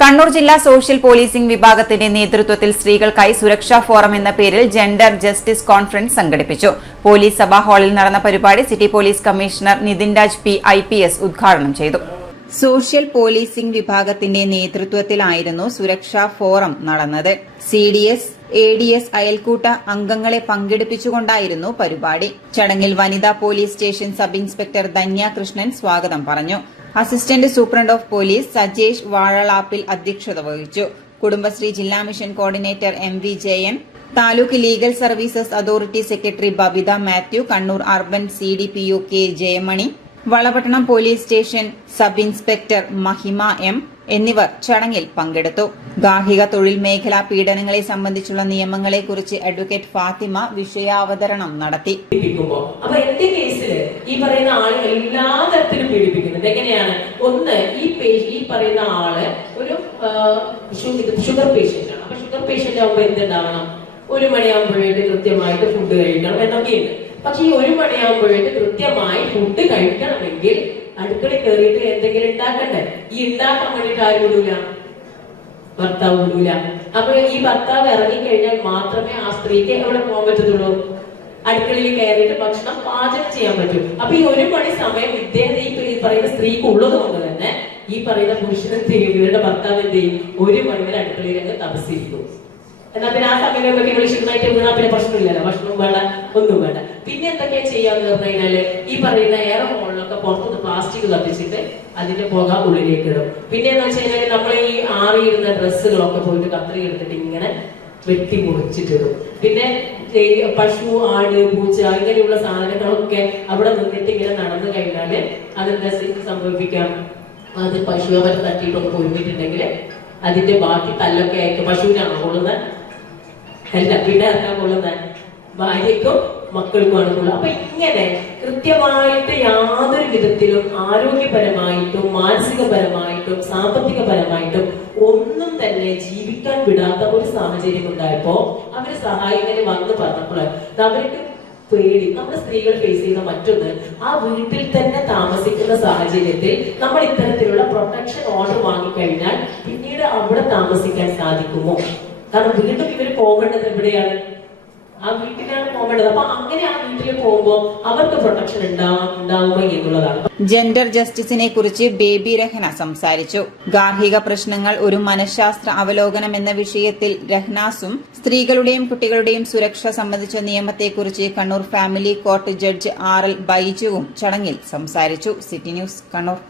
കണ്ണൂർ ജില്ലാ social policing വിഭാഗത്തിന്റെ നേതൃത്വത്തിൽ സ്ത്രീകൾക്കായി സുരക്ഷാ ഫോറം എന്ന പേരിൽ ജെൻഡർ ജസ്റ്റിസ് കോൺഫറൻസ് സംഘടിപ്പിച്ചു. പോലീസ് സഭാ ഹാളിൽ നടന്ന പരിപാടി city police commissioner Nitin Raj P IPS ഉദ്ഘാടനം ചെയ്തു. സോഷ്യൽ പോലീസിംഗ് വിഭാഗത്തിന്റെ നേതൃത്വത്തിലായിരുന്നു സുരക്ഷാ ഫോറം നടന്നത്. CDS, ADS അയൽക്കൂട്ട അംഗങ്ങളെ പങ്കെടുപ്പിച്ചുകൊണ്ടായിരുന്നു പരിപാടി. ചടങ്ങിൽ വനിതാ police station sub inspector Dhanya Krishnan സ്വാഗതം പറഞ്ഞു. Assistant superintendent of police Sajesh Vazhalappil അധ്യക്ഷത വഹിച്ചു. കുടുംബശ്രീ ജില്ലാ mission coordinator MV Jayan, taluk legal services authority secretary Babitha Mathew, Kannur urban CDPO K Jayamani, Valapattanam police station sub inspector Mahima M എന്നിവർ ചടങ്ങിൽ പങ്കെടുത്തു. ഗാർഹിക തൊഴിൽ മേഖലാ പീഡനങ്ങളെ സംബന്ധിച്ചുള്ള നിയമങ്ങളെക്കുറിച്ച് അഡ്വക്കേറ്റ് ഫാത്തിമ വിഷയാവതരണം നടത്തി. അപ്പൊ എന്റെ കേസില് ഈ പറയുന്ന ആളുകൾ എല്ലാ തരത്തിലും പീഡിപ്പിക്കുന്നത് എങ്ങനെയാണ്? ഒന്ന്, ഈ പറയുന്ന ആള് ഒരു ഷുഗർ പേഷ്യന്റ് ആണ്. അപ്പൊ ഷുഗർ പേഷ്യന്റ് ആകുമ്പോൾ എന്തുണ്ടാവണം? 1 മണിയാകുമ്പോഴേക്ക് കൃത്യമായിട്ട് ഫുഡ് കഴിക്കണം എന്നൊക്കെയുണ്ട്. പക്ഷെ ഈ 1 മണിയാകുമ്പോഴേക്ക് കൃത്യമായി ഫുഡ് കഴിക്കണമെങ്കിൽ അടുക്കളയിൽ കയറിയിട്ട് എന്തെങ്കിലും ഉണ്ടാക്കണ്ടേ? ഈ ഉണ്ടാക്കാൻ വേണ്ടിയിട്ട് ആരും വിടൂല, ഭർത്താവ് വിടൂല. അപ്പൊ ഈ ഭർത്താവ് ഇറങ്ങിക്കഴിഞ്ഞാൽ മാത്രമേ ആ സ്ത്രീക്ക് എവിടെ പോകാൻ പറ്റത്തുള്ളൂ? അടുക്കളയിൽ കയറിയിട്ട് ഭക്ഷണം പാചകം ചെയ്യാൻ പറ്റും. അപ്പൊ ഈ 1 മണി സമയം ഇദ്ദേഹം ഈ പറയുന്ന സ്ത്രീക്ക് ഉള്ളത് കൊണ്ട് തന്നെ ഈ പറയുന്ന പുരുഷനും ഇവരുടെ ഭർത്താവ് എന്ത് ചെയ്യും? 1 മണി വരെ അടുക്കളയിൽ അങ്ങ് തപസ്സിരിക്കും. എന്നാൽ പിന്നെ ആ സമയത്തൊക്കെ വിളിച്ചിട്ടുണ്ടായിട്ട് വീണാ പിന്നെ പ്രശ്നമില്ലല്ലോ, ഭക്ഷണവും വേണ്ട, ഒന്നും വേണ്ട. പിന്നെ എന്തൊക്കെയാ ചെയ്യാന്ന് പറഞ്ഞു കഴിഞ്ഞാല് ഈ പറയുന്ന എയർ ഹോളിലൊക്കെ പുറത്തുനിന്ന് പ്ലാസ്റ്റിക് കത്തിച്ചിട്ട് അതിന്റെ പുക ഉള്ളിലേക്ക് ഇടും. പിന്നെ എന്താ വെച്ച് കഴിഞ്ഞാല് നമ്മളെ ഈ ആറിയിരുന്ന ഡ്രസ്സുകളൊക്കെ പോയിട്ട് കത്രി എടുത്തിട്ട് ഇങ്ങനെ വെട്ടി മുറിച്ചിട്ടിടും. പിന്നെ പശു, ആട്, പൂച്ച ഇങ്ങനെയുള്ള സാധനങ്ങളൊക്കെ അവിടെ നിന്നിട്ട് ഇങ്ങനെ നടന്നു കഴിഞ്ഞാല് അതെന്താ സംഭവിക്കാം? അത് പശു അവരെ തട്ടിയിട്ടൊക്കെ പൊരുന്നിട്ടുണ്ടെങ്കിൽ അതിന്റെ ബാക്കി തല്ലൊക്കെ ആയിട്ട് പശുവിനാണോ കൊള്ളുന്നത്? അല്ല, പിന്നെ ആർക്കാ കൊള്ളുന്നത്? ഭാര്യയ്ക്കും മക്കൾക്കുമാണ് കൊള്ളുന്നത്. അപ്പൊ ഇങ്ങനെ കൃത്യമായിട്ട് യാതൊരു വിധത്തിലും ആരോഗ്യപരമായിട്ടും മാനസികപരമായിട്ടും സാമ്പത്തികപരമായിട്ടും ഒന്നും തന്നെ ജീവിക്കാൻ വിടാത്ത ഒരു സാഹചര്യം ഉണ്ടായപ്പോ അവര് സഹായികളെ വന്ന് പറഞ്ഞപ്പോൾ അവർക്ക് പേടി. നമ്മുടെ സ്ത്രീകൾ ഫേസ് ചെയ്യുന്ന മറ്റൊന്ന്, ആ വീട്ടിൽ തന്നെ താമസിക്കുന്ന സാഹചര്യത്തിൽ നമ്മൾ ഇത്തരത്തിലുള്ള പ്രൊട്ടക്ഷൻ ഓർഡർ വാങ്ങിക്കഴിഞ്ഞാൽ പിന്നീട് അവിടെ താമസിക്കാൻ സാധിക്കുമോ? കാരണം വീണ്ടും ഇവര് പോകേണ്ടത് എവിടെയാണ്? ആ വീട്ടിലാണ് പോകേണ്ടത്. അപ്പൊ അങ്ങനെ ആ വീട്ടിൽ പോകുമ്പോൾ അവർക്ക് പ്രൊട്ടക്ഷൻ ഉണ്ടാവുമോ എന്നുള്ളതാണ്. ജെൻഡർ ജസ്റ്റിസിനെ കുറിച്ച് ബേബി രഹ്ന സംസാരിച്ചു. ഗാർഹിക പ്രശ്നങ്ങൾ ഒരു മനഃശാസ്ത്ര അവലോകനം എന്ന വിഷയത്തിൽ രഹ്നാസും സ്ത്രീകളുടെയും കുട്ടികളുടെയും സുരക്ഷ സംബന്ധിച്ച നിയമത്തെക്കുറിച്ച് Kannur family court judge RL ബൈജുവും ചടങ്ങിൽ സംസാരിച്ചു. City news, Kannur.